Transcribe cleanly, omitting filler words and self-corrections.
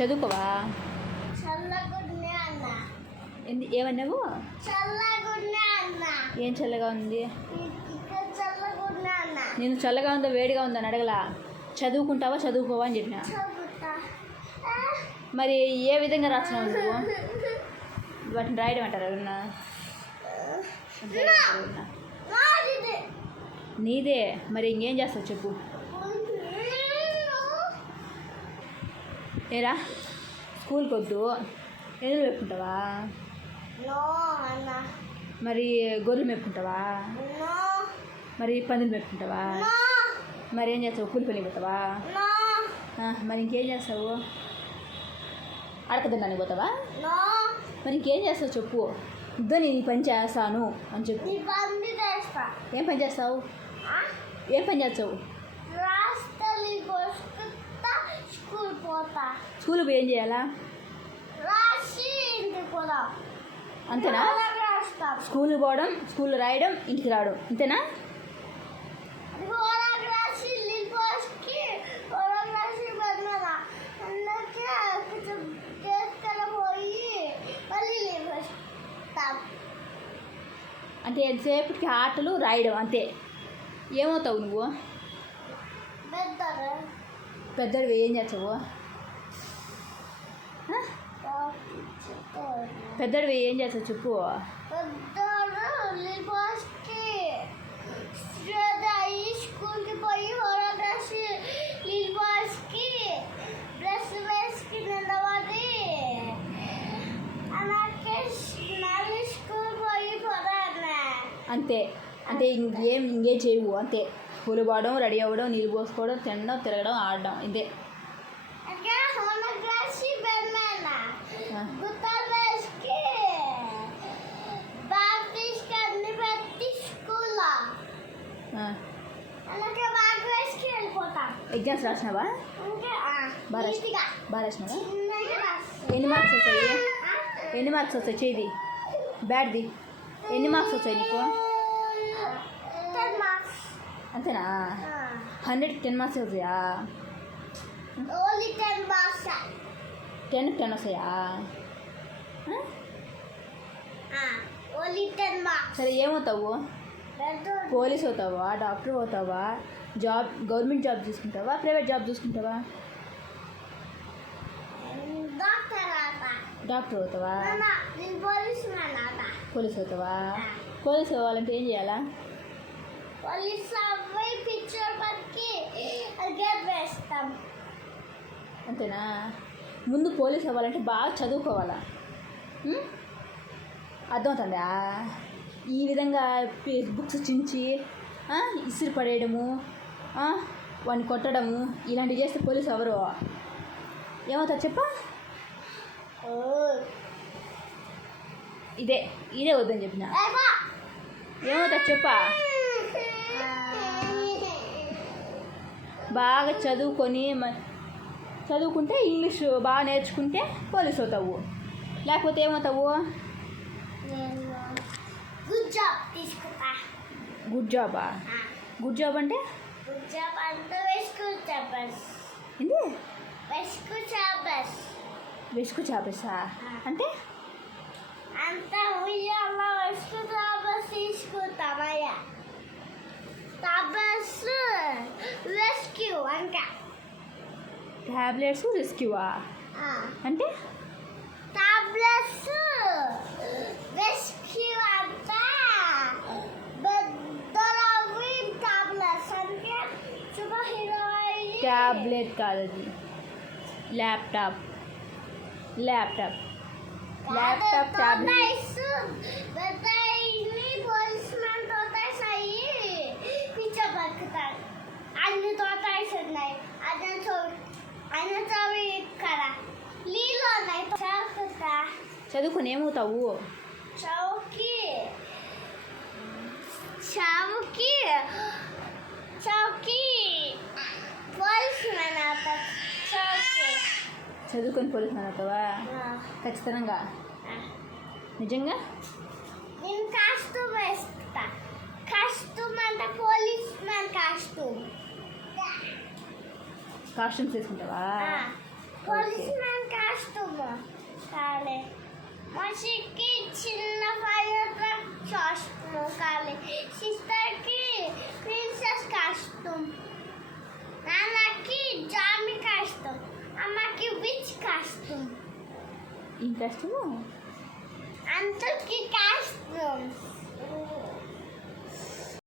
చదువుకోవా? ఏమన్నావు? ఏం చల్లగా ఉంది? నేను చల్లగా ఉందో వేడిగా ఉందని అడగలా. చదువుకుంటావా చదువుకోవా అని చెప్పిన. మరి ఏ విధంగా రాసినావు నువ్వు? వాటిని రాయడం అంటారు ఎవరన్నా? నీదే. మరి ఇంకేం చేస్తావు చెప్పు. ఏరా స్కూల్కి వద్దు, ఎదురు పెట్టుకుంటావా? మరి గొర్రెలు మెప్పుకుంటావా? మరి పందులు మెప్పుకుంటావా? మరి ఏం చేస్తావు? కూలి పని పోతావా? మరి ఇంకేం చేస్తావు? అడకదన్నానికి పోతావా? మరి ఇంకేం చేస్తావు చెప్పు. ఇద్దో నేను ఈ పని చేస్తాను అని చెప్పు. ఏం పని చేస్తావు? ఏం పని చేస్తావు? స్కూల్ పోయి ఏం చేయాలా? అంతేనా? స్కూల్ పోవడం, స్కూల్ రాయడం, ఇంటికి రావడం, అంతేనా? అంటే ఎంతసేపటికి ఆటలు రాయడం అంతే. ఏమవుతావు నువ్వు? పెద్దవి ఏం చేస్తావు? పెద్దవి ఏం చేస్తావు చెప్పు. స్కూల్కి పోయి డ్రెస్ వేసుకుని స్కూల్ పోయి అంతే. అంటే ఇంకేం చేయవు అంతే. స్కూల్ పోవడం, రెడీ అవ్వడం, నీళ్ళు పోసుకోవడం, తినడం, తిరగడం, ఆడడం, ఇదే. ఎగ్జామ్స్ రాసినావా? బాగా రాసినావా? ఎన్ని మార్క్స్ వస్తాయి? ఎన్ని మార్క్స్ వస్తాయి? చేయి బ్యాడ్ది. ఎన్ని మార్క్స్ వస్తాయి నీకు? అంతేనా? 100కి 10 మార్క్స్ వస్తాయా? 10కి 10 వస్తాయా? సరే ఏమవుతావు? పోలీస్ అవుతావా? డాక్టర్ అవుతావా? గవర్నమెంట్ జాబ్ చూసుకుంటావా? ప్రైవేట్ జాబ్ చూసుకుంటావా? డాక్టర్ అవుతావా? పోలీస్ అవుతావా? పోలీస్ అవ్వాలంటే ఏం చేయాలా? అంతేనా? ముందు పోలీస్ అవ్వాలంటే బాగా చదువుకోవాలా. అర్థమవుతుందా? ఈ విధంగా బుక్స్ చించి ఇసిరి పడేయడము, వాడిని కొట్టడము, ఇలాంటివి చేస్తే పోలీసు ఎవరు? ఏమవుతారు చెప్ప? ఇదే వద్దని చెప్పిన. ఏమవుతారు చెప్ప? బాగా చదువుకుంటే ఇంగ్లీష్ బాగా నేర్చుకుంటే పోలీసు అవుతావు. లేకపోతే ఏమవుతావు? గుడ్ జాబా? గుడ్ జాబ్ అంటే వెసుకు చాపేసా అంటే టాబ్లెట్స్ రెస్క్యూవా అంటే ట్యాబ్లెట్ కాదు, అది ల్యాప్టాప్ ట్యాబ్లెట్. చదువుకుని ఏమవుతావు? చదువుకొని పోలీస్ మ్యాన్ అవుతావా? ఖచ్చితంగా? నిజంగా? నేను కాస్ట్యూమ్ వేస్తా. కాస్ట్యూమ్ అంటే పోలీస్ మ్యాన్ కాస్ట్యూమ్స్ వేసుకుంటావా? పోలీస్ మ్యాన్ కాస్ట్యూమ్ కాలే మనిషికి చిన్న ఫైర్ ట్రక్ కాస్ట్యూమ్ కాలే సిస్టర్కి ప్రిన్సెస్ కాస్ట్యూమ్ నాన్నకి జామి కాస్ట్యూమ్ అమ్మకి విచ్ కాస్ట్యూమ్ ఏం కష్టము అందరికి కాస్ట్యూమ్స్